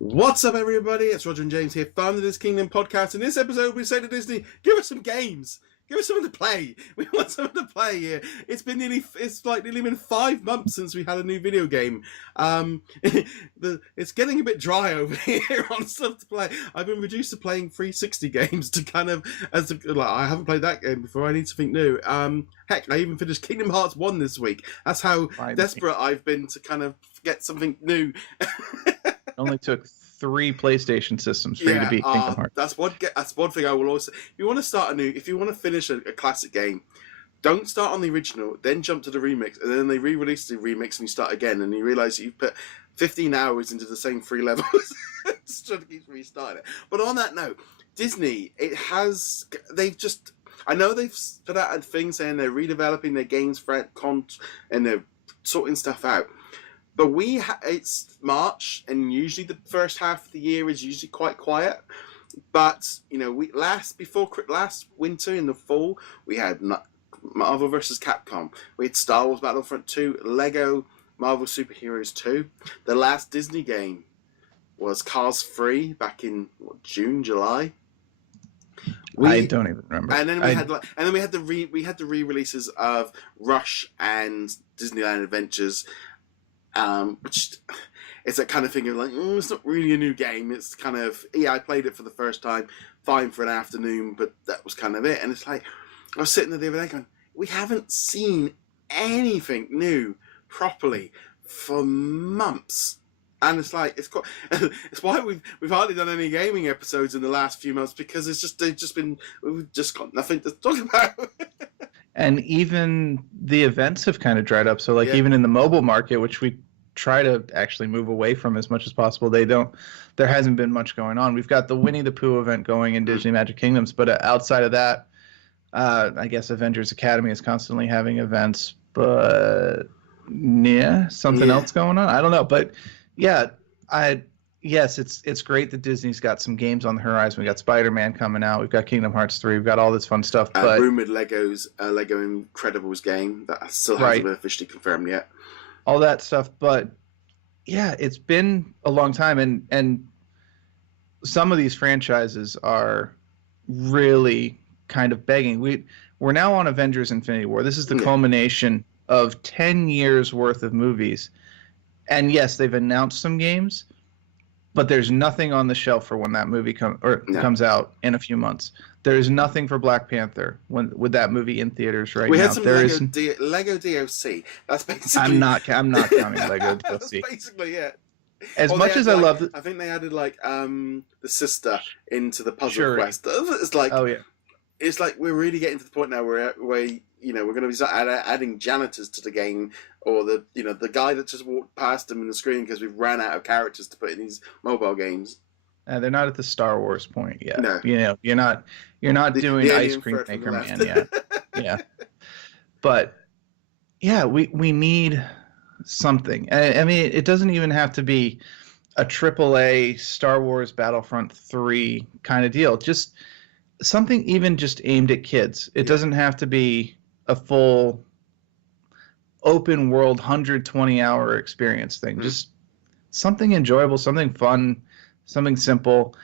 What's up, everybody? It's Roger and James here, founder of DisKingdom Podcast. In this episode, we say to Disney, give us some games. Give us something to play. We want something to play here. It's nearly been 5 months since we had a new video game. It's getting a bit dry over here on stuff to play. I've been reduced to playing 360 games to I haven't played that game before. I need something new. Heck, I even finished Kingdom Hearts 1 this week. That's how desperate I've been to kind of get something new. Only took 3 PlayStation systems for you to beat Kingdom Hearts. That's one thing I will always say. If you want to finish a classic game, don't start on the original, then jump to the remix, and then they re-release the remix and you start again, and you realise you've put 15 hours into the same 3 levels. Just trying to keep restarting it. But on that note, Disney, I know they've put out a thing saying they're redeveloping their games for and they're sorting stuff out. But it's March, and usually the first half of the year is usually quite quiet. But last winter in the fall, we had Marvel vs. Capcom. We had Star Wars Battlefront 2, Lego Marvel Superheroes 2. The last Disney game was Cars 3 back in June, July. I don't even remember. And then we had the re-releases of Rush and Disneyland Adventures. Which it's that kind of thing of like, it's not really a new game. It's kind of, I played it for the first time, fine for an afternoon, but that was kind of it. And it's like, I was sitting there the other day going, we haven't seen anything new properly for months. And it's like, it's why we've hardly done any gaming episodes in the last few months, because we've just got nothing to talk about. And even the events have kind of dried up. So even in the mobile market, which we try to actually move away from as much as possible, there hasn't been much going on. We've got the Winnie the Pooh event going in Disney Magic Kingdoms, but outside of that, I guess Avengers Academy is constantly having events, but something else going on. I don't know, but yes, it's great that Disney's got some games on the horizon. We got Spider-Man coming out. We've got Kingdom Hearts 3. We've got all this fun stuff. But rumored Lego Incredibles game that still hasn't been officially confirmed yet. All that stuff, but it's been a long time, and some of these franchises are really kind of begging. We're now on Avengers Infinity War. This is the culmination of 10 years worth of movies, and yes, they've announced some games, but there's nothing on the shelf for when that movie comes out in a few months. There's nothing for Black Panther with that movie in theaters right now. We had some Lego DLC. That's basically. I'm not counting Lego DLC. That's basically it. As much as I love I think they added the sister into the puzzle quest. It's like, it's like we're really getting to the point now where we're going to be adding janitors to the game, or the guy that just walked past them in the screen because we've ran out of characters to put in these mobile games. They're not at the Star Wars point yet. No. You're not doing Ice Cream Maker Man yet. Yeah. But we need something. I mean, it doesn't even have to be a AAA Star Wars Battlefront 3 kind of deal. Just something even just aimed at kids. It doesn't have to be a full open world 120-hour experience thing. Just something enjoyable, something fun, something simple,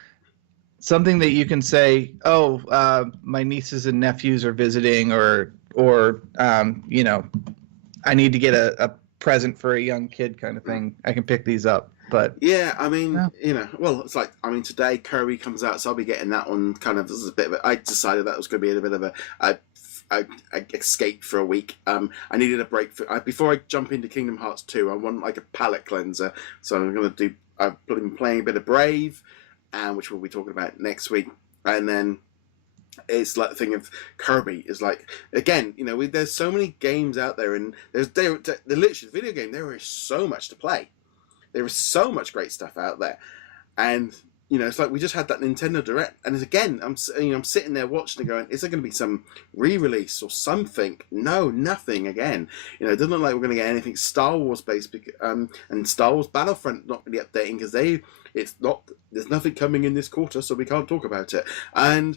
something that you can say, my nieces and nephews are visiting, or I need to get a present for a young kid kind of thing. I can pick these up. But it's like, today Kirby comes out, so I'll be getting that one kind of as a bit of I decided that was going to be a bit of a escape for a week. I needed a break before I jump into Kingdom Hearts 2. I want a palate cleanser, so I'm going to do. I've been playing a bit of Brave, which we'll be talking about next week, and then it's like the thing of Kirby is like, again, there's so many games out there, and they're literally video game. There is so much to play. There is so much great stuff out there, and it's like we just had that Nintendo Direct, and again, I'm sitting there watching and going, is there going to be some re-release or something? No, nothing again. It doesn't look like we're going to get anything Star Wars based, and Star Wars Battlefront not really updating because there's nothing coming in this quarter, so we can't talk about it. And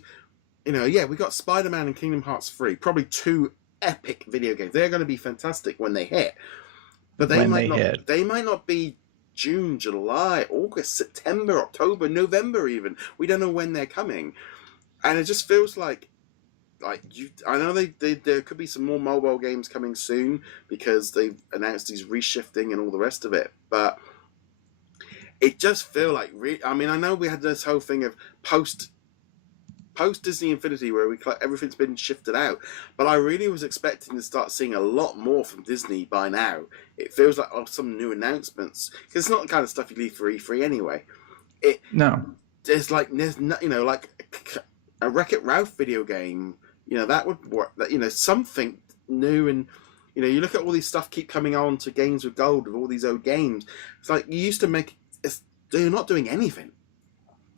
we got Spider-Man and Kingdom Hearts 3, probably 2 epic video games. They're going to be fantastic when they hit, but they might not be June, July, August, September, October, November even. We don't know when they're coming. And it just feels like I know there could be some more mobile games coming soon because they've announced these reshifting and all the rest of it. But it just feel like I mean, I know we had this whole thing of post Disney Infinity where everything's been shifted out, but I really was expecting to start seeing a lot more from Disney by now. It feels like some new announcements because it's not the kind of stuff you leave for E3 anyway. There's like a Wreck-It Ralph video game. That would work. Something new, and you look at all these stuff keep coming on to Games with Gold with all these old games. It's like you used to make. They're not doing anything.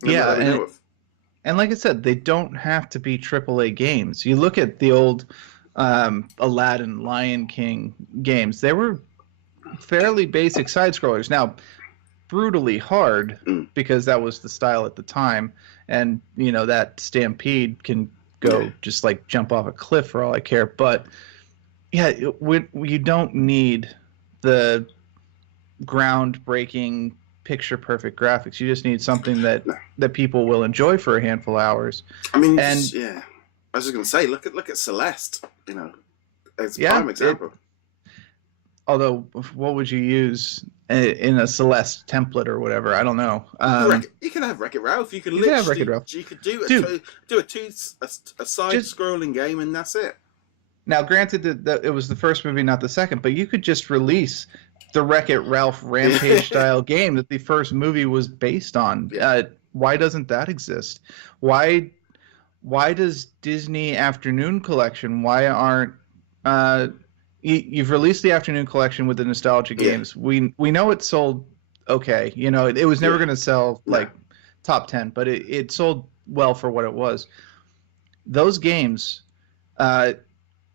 And like I said, they don't have to be AAA games. You look at the old Aladdin, Lion King games; they were fairly basic side scrollers. Now, brutally hard because that was the style at the time, and that Stampede can go just like jump off a cliff for all I care. But yeah, you don't need the groundbreaking picture perfect graphics. You just need something that people will enjoy for a handful of hours. I mean, I was just gonna say, look at Celeste. It's a prime example. Although, what would you use in a Celeste template or whatever? I don't know. You can have Wreck-It Ralph. You could You could do a side-scrolling game, and that's it. Now, granted that it was the first movie, not the second, but you could just release the Wreck-It Ralph Rampage style game that the first movie was based on. Why doesn't that exist? Why does Disney Afternoon Collection? Why aren't you've released the Afternoon Collection with the nostalgia games? We know it sold okay. It was never going to sell like top 10, but it sold well for what it was. Those games,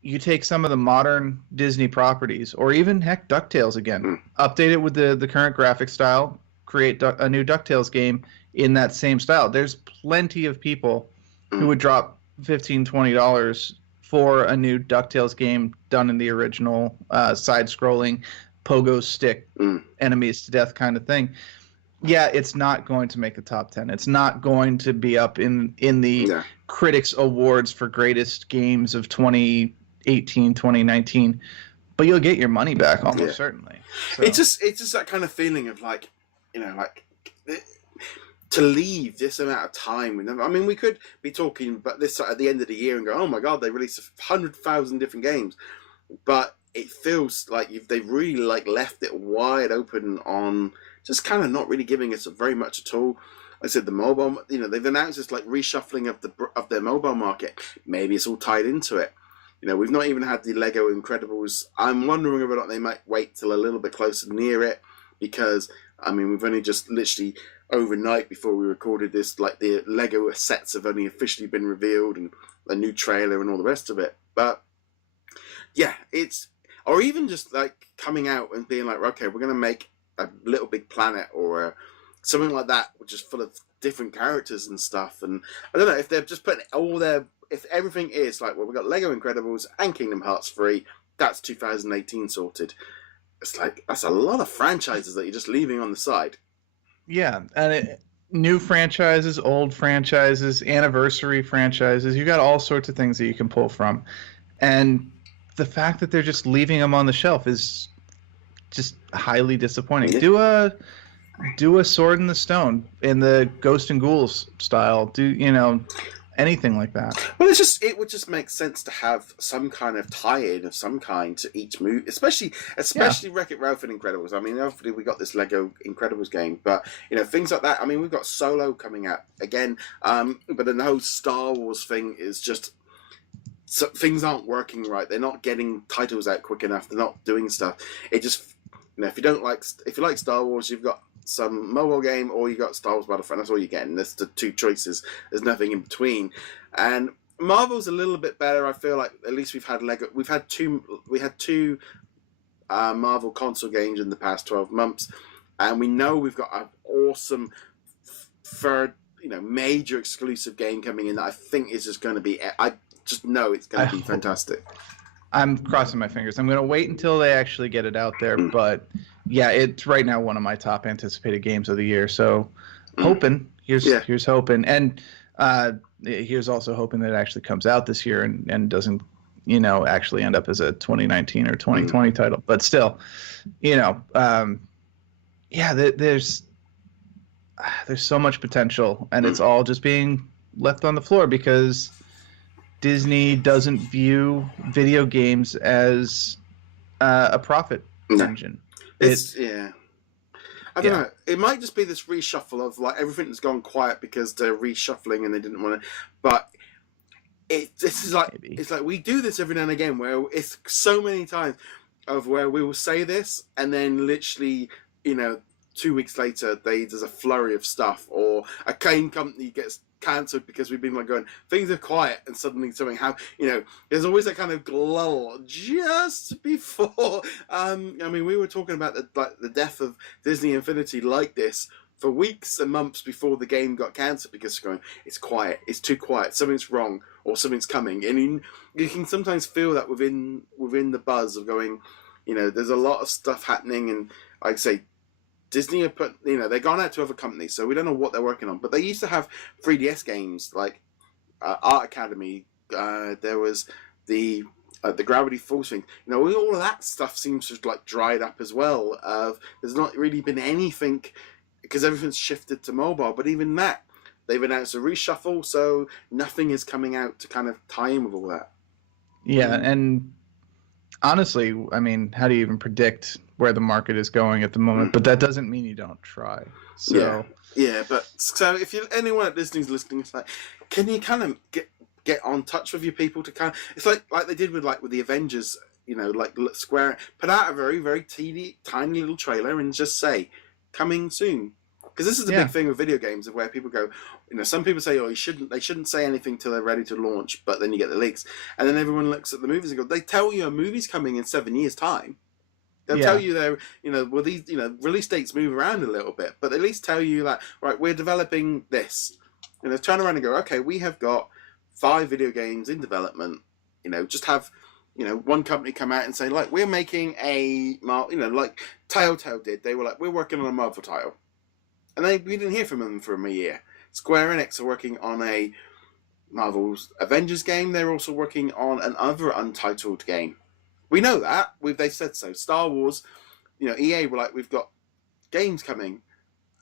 you take some of the modern Disney properties, or even heck DuckTales again, update it with the current graphic style, create a new DuckTales game in that same style. There's plenty of people who would drop $15, $20 for a new DuckTales game done in the original side-scrolling pogo stick enemies to death kind of thing. Yeah, it's not going to make the top 10. It's not going to be up in the Critics Awards for greatest games of 2018, 2019, but you'll get your money back almost certainly. So. It's just that kind of feeling of to leave this amount of time with them. I mean, we could be talking about this at the end of the year and go, oh my God, they released 100,000 different games. But it feels like they've really left it wide open on just kind of not really giving us very much at all. Like I said, the mobile, they've announced this reshuffling of their mobile market. Maybe it's all tied into it. We've not even had the Lego Incredibles. I'm wondering whether or not they might wait till a little bit closer near it, because I mean, we've only just literally overnight before we recorded this, the Lego sets have only officially been revealed and a new trailer and all the rest of it. But yeah, or even just coming out and being like, okay, we're going to make a Little Big Planet or something like that, which is full of different characters and stuff. And I don't know if they're just putting if everything is we've got Lego Incredibles and Kingdom Hearts 3, that's 2018 sorted. It's that's a lot of franchises that you're just leaving on the side. Yeah, and new franchises, old franchises, anniversary franchises. You got all sorts of things that you can pull from, and the fact that they're just leaving them on the shelf is just highly disappointing. Yeah. Do a Sword in the Stone in the Ghost and Ghouls style. Anything like that. Well, it would just make sense to have some kind of tie-in of some kind to each movie, especially Wreck-It Ralph and Incredibles. I mean, hopefully we got this Lego Incredibles game, but things like that. I mean, we've got Solo coming out again, but the whole Star Wars thing is just things aren't working right. They're not getting titles out quick enough. They're not doing stuff. It just if you like Star Wars, you've got some mobile game, or you got Star Wars Battlefront. That's all you're getting. There's the two choices. There's nothing in between. And Marvel's a little bit better. I feel like at least we've had Lego. We had two Marvel console games in the past 12 months, and we know we've got an awesome third, major exclusive game coming in that I think is just going to be. I just know it's going to be fantastic. I'm crossing my fingers. I'm going to wait until they actually get it out there. But yeah, it's right now one of my top anticipated games of the year. So hoping, here's hoping. And here's also hoping that it actually comes out this year and doesn't, actually end up as a 2019 or 2020 title. But still, there's so much potential, and it's all just being left on the floor because Disney doesn't view video games as a profit engine. I don't know. It might just be this reshuffle of like everything that's gone quiet because they're reshuffling and they didn't want to. But it's like we do this every now and again where it's so many times of where we will say this and then literally 2 weeks later there's a flurry of stuff, or a game company gets cancelled because we've been like going, things are quiet, and suddenly something happens. There's always that kind of lull just before. We were talking about the death of Disney Infinity like this for weeks and months before the game got cancelled because it's quiet, it's too quiet, something's wrong or something's coming, and you can sometimes feel that within the buzz of going, there's a lot of stuff happening, and like I say, Disney have put, they've gone out to other companies, so we don't know what they're working on. But they used to have 3DS games like Art Academy. There was the Gravity Falls thing. All of that stuff seems to have like dried up as well. There's not really been anything because everything's shifted to mobile. But even that, they've announced a reshuffle, so nothing is coming out to kind of tie in with all that. Yeah, and honestly, how do you even predict where the market is going at the moment? But that doesn't mean you don't try. So but so if anyone at Disney's listening, it's like, can you kind of get on touch with your people to kind of, it's like they did with the Avengers, like Square put out a very, very tiny little trailer and just say coming soon. Because this is the big thing with video games, of where people go, some people say, they shouldn't say anything till they're ready to launch, but then you get the leaks. And then everyone looks at the movies and go, they tell you a movie's coming in 7 years' time. They'll tell you they're, these, release dates move around a little bit, but at least tell you that, right, we're developing this. Turn around and go, okay, we have got 5 video games in development. Just have, one company come out and say, like, we're making like Telltale did. They were like, we're working on a Marvel title. And we didn't hear from them for a year. Square Enix are working on a Marvel's Avengers game. They're also working on another untitled game. We know that. They said so. Star Wars, EA were like, we've got games coming.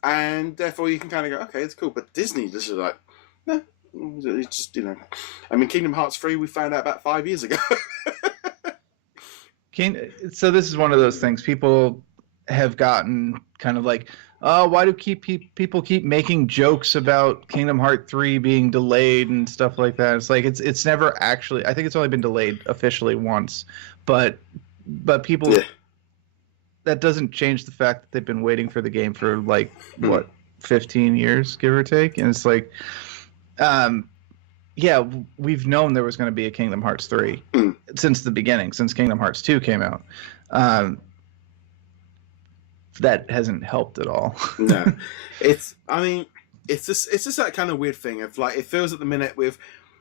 And therefore you can kind of go, okay, it's cool. But Disney just is like, no. It's just, Kingdom Hearts 3 we found out about 5 years ago. So this is one of those things. People have gotten kind of like, oh, why do people keep making jokes about Kingdom Hearts 3 being delayed and stuff like that? It's like it's never actually. I think it's only been delayed officially once, but people. Yeah. That doesn't change the fact that they've been waiting for the game for 15 years, give or take, and it's like, we've known there was going to be a Kingdom Hearts 3 since the beginning, since Kingdom Hearts 2 came out. That hasn't helped at all. No, it's just that kind of weird thing of like, it feels at the minute with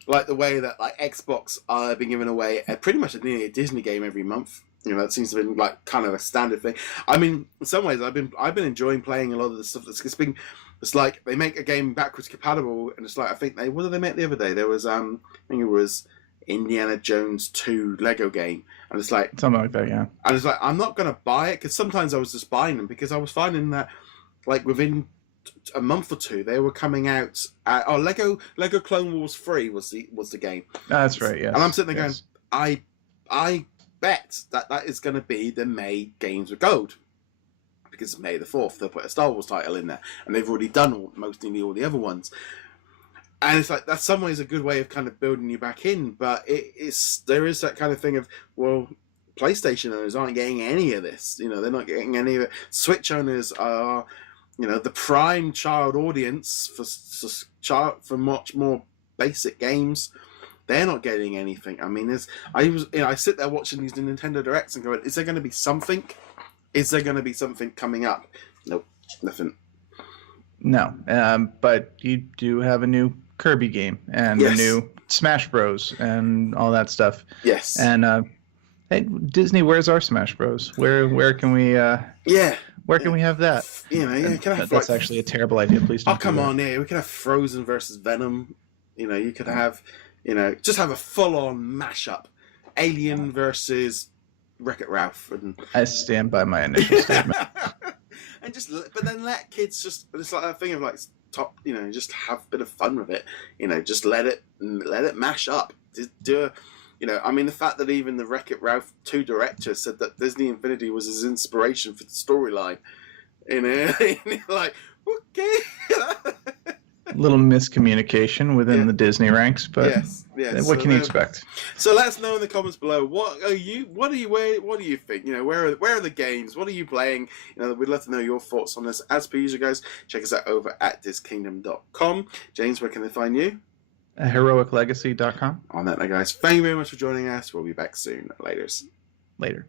like the way that like Xbox are being given away pretty much nearly a Disney game every month. That seems to be like kind of a standard thing. In some ways, I've been enjoying playing a lot of the stuff it's like they make a game backwards compatible, and it's like, what did they make the other day? There was I think it was Indiana Jones 2 Lego game, and it's like something like that, yeah. And it's like, I'm not gonna buy it because sometimes I was just buying them because I was finding that like within a month or two they were coming out. Lego Clone Wars 3 was the game. That's right, yeah. And I'm sitting there going, I bet that is going to be the May Games with Gold, because it's May the 4th. They'll put a Star Wars title in there, and they've already done mostly all the other ones. And it's like, that's some ways a good way of kind of building you back in, but there is that kind of thing of, well, PlayStation owners aren't getting any of this. They're not getting any of it. Switch owners are, the prime child audience for much more basic games. They're not getting anything. I sit there watching these Nintendo Directs and going, is there going to be something? Is there going to be something coming up? Nope, nothing. No, but you do have a new Kirby game and a new Smash Bros. And all that stuff. Yes. And Hey, Disney, where's our Smash Bros? Where can we? Where can we have that? Can I have, that's actually a terrible idea. Please don't. Oh, come on, we could have Frozen versus Venom. You could have, just have a full-on mashup. Alien versus Wreck-It Ralph. And I stand by my initial statement. And but then let kids it's like that thing of like just have a bit of fun with it. Just let it mash up. Just do the fact that even the Wreck-It Ralph 2 director said that Disney Infinity was his inspiration for the storyline. Like, okay. Little miscommunication within the Disney ranks, but yes. What can you expect? So let us know in the comments below. What do you think? Where are the games? What are you playing? We'd love to know your thoughts on this. As per usual, guys, check us out over at DisKingdom.com. James, where can they find you? HeroicLegacy.com. On that note, guys, thank you very much for joining us. We'll be back soon. Later.